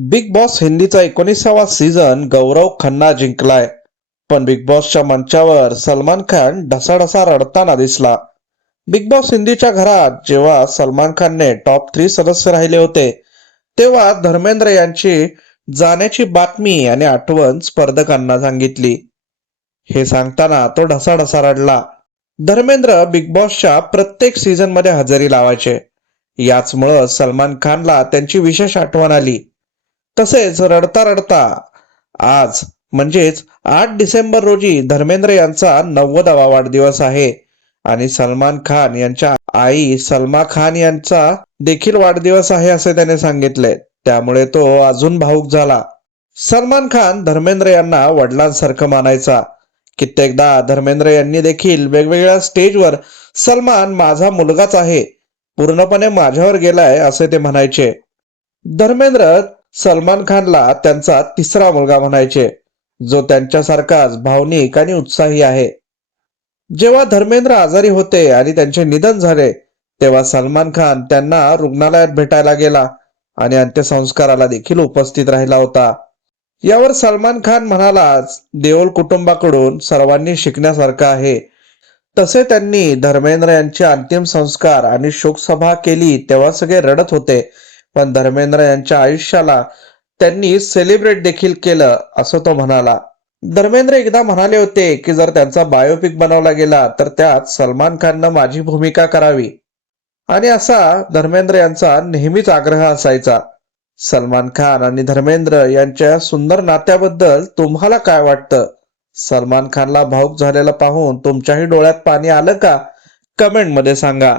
Big Boss हिंदीचा एकोणीसावा season Gaurav Khanna जिंकलाय. पण बिग बॉसच्या मंचावर सलमान खान ढसाढसा रडताना दिसला. बिग बॉस हिंदीच्या घरात जेव्हा सलमान खानने टॉप थ्री सदस्य राहिले होते तेव्हा धर्मेंद्र यांची जाण्याची बातमी आणि आठवण स्पर्धकांना सांगितली. हे सांगताना तो ढसाढसा रडला. धर्मेंद्र बिग बॉसच्या प्रत्येक सीझनमध्ये हजेरी लावायचे. याचमुळं सलमान खानला त्यांची विशेष आठवण आली. तसेच रडता रडता आज म्हणजेच आठ डिसेंबर रोजी धर्मेंद्र यांचा नव्वदावा वाढदिवस आहे. आणि सलमान खान यांच्या आई सलमा खान यांचा देखील वाढदिवस आहे असे त्याने सांगितले. त्यामुळे तो अजून भाऊक झाला. सलमान खान धर्मेंद्र यांना वडिलांसारखं मानायचा. कित्येकदा धर्मेंद्र यांनी देखील वेगवेगळ्या स्टेजवर सलमान माझा मुलगाच आहे. पूर्णपणे माझ्यावर गेलाय असे ते म्हणायचे. धर्मेंद्र सलमान खानला त्यांचा तिसरा मुलगा म्हणायचे जो त्यांच्यासारखाच भावनिक आणि उत्साही आहे. जेव्हा धर्मेंद्र आजारी होते आणि त्यांचे निधन झाले तेव्हा सलमान खान त्यांना रुग्णालयात भेटायला गेला आणि अंत्यसंस्काराला देखील उपस्थित राहिला होता. यावर सलमान खान म्हणालाच देओल कुटुंबाकडून सर्वांनी शिकण्यासारखं आहे. तसे त्यांनी धर्मेंद्र यांचे अंतिम संस्कार आणि शोकसभा केली तेव्हा सगळे रडत होते. पण धर्मेंद्र यांच्या आयुष्याला त्यांनी सेलिब्रेट देखील केलं असं तो म्हणाला. धर्मेंद्र एकदा म्हणाले होते की जर त्यांचा बायोपिक बनवला गेला तर त्यात सलमान खाननं माझी भूमिका करावी. आणि असा धर्मेंद्र यांचा नेहमीच आग्रह असायचा. सलमान खान आणि धर्मेंद्र यांच्या सुंदर नात्याबद्दल तुम्हाला काय वाटतं? सलमान खानला भाऊक झालेलं पाहून तुमच्याही डोळ्यात पाणी आलं का? कमेंटमध्ये सांगा.